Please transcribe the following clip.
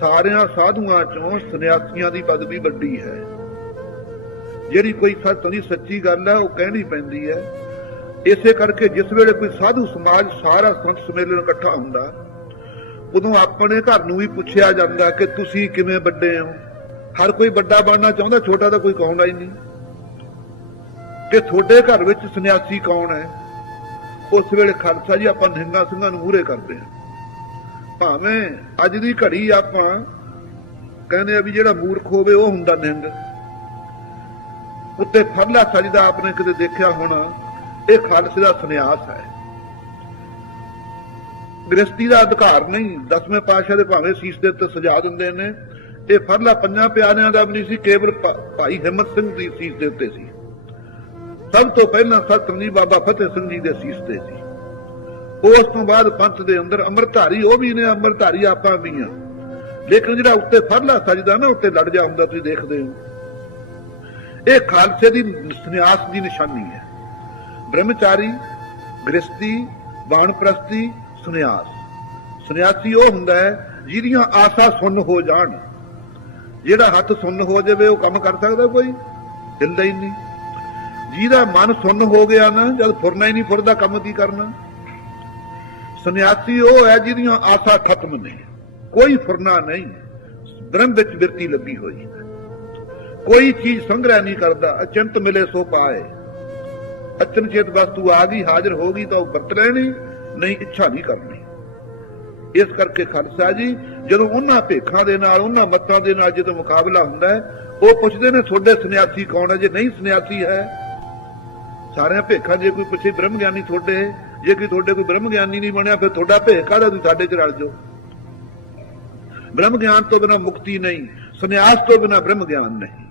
ਸਾਰਿਆਂ ਸਾਧੂਆਂ ਚੋਂ ਸੰਨਿਆਸੀਆਂ ਦੀ ਪਦਵੀ ਵੱਡੀ ਹੈ। ਜਿਹੜੀ ਕੋਈ ਸੱਚ ਦੀ ਸੱਚੀ ਗੱਲ ਹੈ, ਉਹ ਕਹਿਣੀ ਪੈਂਦੀ ਹੈ। ਇਸੇ ਕਰਕੇ ਜਿਸ ਵੇਲੇ ਕੋਈ ਸਾਧੂ ਸਮਾਜ ਸਾਰਾ ਸੰਤ ਸਮੇਲਨ ਇਕੱਠਾ ਹੁੰਦਾ, ਉਦੋਂ ਆਪਣੇ ਘਰ ਨੂੰ ਵੀ ਪੁੱਛਿਆ ਜਾਂਦਾ ਕਿ ਤੁਸੀਂ ਕਿਵੇਂ ਵੱਡੇ ਹੋ। ਹਰ ਕੋਈ ਵੱਡਾ ਬਣਨਾ ਚਾਹੁੰਦਾ, ਛੋਟਾ ਤਾਂ ਕੋਈ ਕਹਾਉਂਦਾ ਹੀ ਨਹੀਂ। ਕਿ ਤੁਹਾਡੇ ਘਰ ਵਿੱਚ ਸੰਨਿਆਸੀ ਕੌਣ ਹੈ? ਉਸ ਵੇਲੇ ਖਾਲਸਾ ਜੀ, ਆਪਾਂ ਨਿਹੰਗਾ ਸਿੰਘਾਂ ਨੂੰ ਮੂਹਰੇ ਕਰਦੇ ਹਾਂ। ਭਾਵੇਂ ਅੱਜ ਦੀ ਘੜੀ ਆਪਾਂ ਕਹਿੰਦੇ ਆ ਵੀ ਜਿਹੜਾ ਮੂਰਖ ਹੋਵੇ, ਉਹ ਹੁੰਦਾ ਨਿੰਦ ਉੱਤੇ ਫਰਲਾ ਸਜਦਾ ਆਪਨੇ ਕਦੇ ਦੇਖਿਆ ਹੋਣਾ, ਇਹ ਖਾਲਸੇ ਦਾ ਸੰਨਿਆਸ ਹੈ। ਗ੍ਰਸਤੀ ਦਾ ਅਧਿਕਾਰ ਨਹੀਂ, ਦਸਵੇਂ ਪਾਤਸ਼ਾਹ ਦੇ ਭਾਵੇਂ ਸੀਸ ਦੇ ਉੱਤੇ ਸਜਾ ਦਿੰਦੇ ਨੇ। ਇਹ ਫਰਲਾ ਪੰਜਾਂ ਪਿਆਰਿਆਂ ਦਾ ਵੀ ਨਹੀਂ ਸੀ, ਕੇਵਲ ਭਾਈ ਹਿੰਮਤ ਸਿੰਘ ਦੀ ਸੀਸ ਦੇ ਉੱਤੇ ਸੀ। ਸਭ ਤੋਂ ਪਹਿਲਾਂ ਸਤਿਗੁਰੂ ਬਾਬਾ ਫਤਿਹ ਸਿੰਘ ਜੀ ਦੇ ਸੀਸ ਤੇ ਸੀ। ਉਸ ਤੋਂ ਬਾਅਦ ਪੰਥ ਦੇ ਅੰਦਰ ਅੰਮ੍ਰਿਤਧਾਰੀ, ਉਹ ਵੀ ਨੇ ਅੰਮ੍ਰਿਤਧਾਰੀ, ਆਪਾਂ ਵੀ ਆ। ਲੇਕਿਨ ਜਿਹੜਾ ਉੱਤੇ ਫਰਲਾ ਸਜਦਾ ਨਾ, ਉੱਤੇ ਲੜ ਜਾ ਹੁੰਦਾ, ਤੁਸੀਂ ਦੇਖਦੇ ਹੋ। ਇਹ ਖਾਲਸੇ ਦੀ ਸੰਨਿਆਸ ਦੀ ਨਿਸ਼ਾਨੀ ਹੈ। ਬ੍ਰਹਮਚਾਰੀ ਗ੍ਰਸਤੀ ਬਾਣਪ੍ਰਸਤੀ ਸੰਨਿਆਸ। ਸੰਨਿਆਸੀ ਉਹ ਹੁੰਦਾ ਹੈ, ਜਿਹਦੀਆਂ ਆਸਾਂ ਸੁੰਨ ਹੋ ਜਾਣ। ਜਿਹੜਾ ਹੱਥ ਸੁੰਨ ਹੋ ਜਾਵੇ, ਉਹ ਕੰਮ ਕਰ ਸਕਦਾ ਕੋਈ? ਹਿਲਦਾ ਹੀ ਨਹੀਂ। ਜਿਹਦਾ ਮਨ ਸੁੰਨ ਹੋ ਗਿਆ ਨਾ, ਜਦ ਫੁਰਨਾ ਹੀ ਨਹੀਂ, ਫੁਰਦਾ ਕੰਮ ਕੀ ਕਰਨਾ? ਸੰਨਿਆਸੀ ਉਹ ਹੈ ਜਿਹਦੀਆਂ ਆਸਾਂ ਖਤਮ ਨੇ। ਕੋਈ ਫੁਰਨਾ ਨਹੀਂ। ਬ੍ਰਹਮ ਵਿੱਚ ਬਿਰਤੀ ਲੱਗੀ ਹੋਈ ਕੋਈ ਚੀਜ਼ ਸੰਗ੍ਰਹਿ ਨਹੀਂ ਕਰਦਾ। ਅਚੰਤ ਮਿਲੇ ਸੋ ਪਾਏ। ਅਚਨਚੇਤ ਵਸਤੂ ਆ ਗਈ, ਹਾਜ਼ਰ ਹੋ ਗਈ ਤਾਂ ਉਹ ਵਰਤ ਲੈਣੀ, ਨਹੀਂ ਇੱਛਾ ਨਹੀਂ ਕਰਨੀ। ਇਸ ਕਰਕੇ ਖਾਲਸਾ ਜੀ, ਜਦੋਂ ਉਹਨਾਂ ਭੇਖਾਂ ਦੇ ਨਾਲ, ਉਹਨਾਂ ਮੱਤਾਂ ਦੇ ਨਾਲ ਜਦੋਂ ਮੁਕਾਬਲਾ ਹੁੰਦਾ ਹੈ, ਉਹ ਪੁੱਛਦੇ ਨੇ, ਤੁਹਾਡੇ ਸੰਨਿਆਸੀ ਕੌਣ ਹੈ? ਜੇ ਨਹੀਂ ਸੰਨਿਆਸੀ ਹੈ, ਸਾਰਿਆਂ ਭੇਖਾਂ ਜੇ ਕੋਈ ਪੁੱਛੇ ਬ੍ਰਹਮ ਗਿਆਨੀ ਤੁਹਾਡੇ ਜੇ ਕੋਈ ਤੁਹਾਡੇ ਕੋਈ ਬ੍ਰਹਮ ਗਿਆਨੀ ਨਹੀਂ ਬਣਿਆ, ਫਿਰ ਤੁਹਾਡਾ ਭੇਖਾ ਦਾ ਤੁਸੀਂ ਸਾਡੇ ਚ ਰਲ ਜਾਓ? ਬ੍ਰਹਮ ਗਿਆਨ ਤੋਂ ਬਿਨਾ ਮੁਕਤੀ ਨਹੀਂ, ਸੰਨਿਆਸ ਤੋਂ ਬਿਨਾ ਬ੍ਰਹਮ ਗਿਆਨ ਨਹੀਂ।